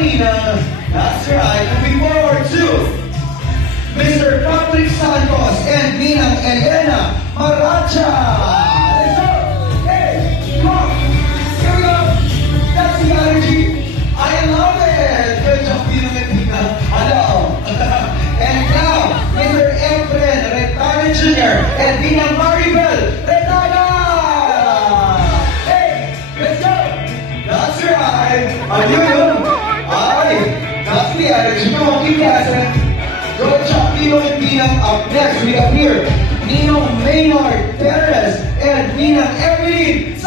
Marina. That's right. Moving forward to Mr. Patrick Santos and Ninang Elena Maracha. Let's go. Hey, come on. Here we go. That's the energy. I love it. Good job, Ninang and Nina. Hello. And now, Mr. Efren Retana Jr. and Ninang Maribel Retana. Hey, let's go. That's right. Ayun. Ay, that's the energy. Come on, keep dancing. Good job, Nino and Ninang. Up next, we have here Nino Maynard Perez and Ninang Evelyn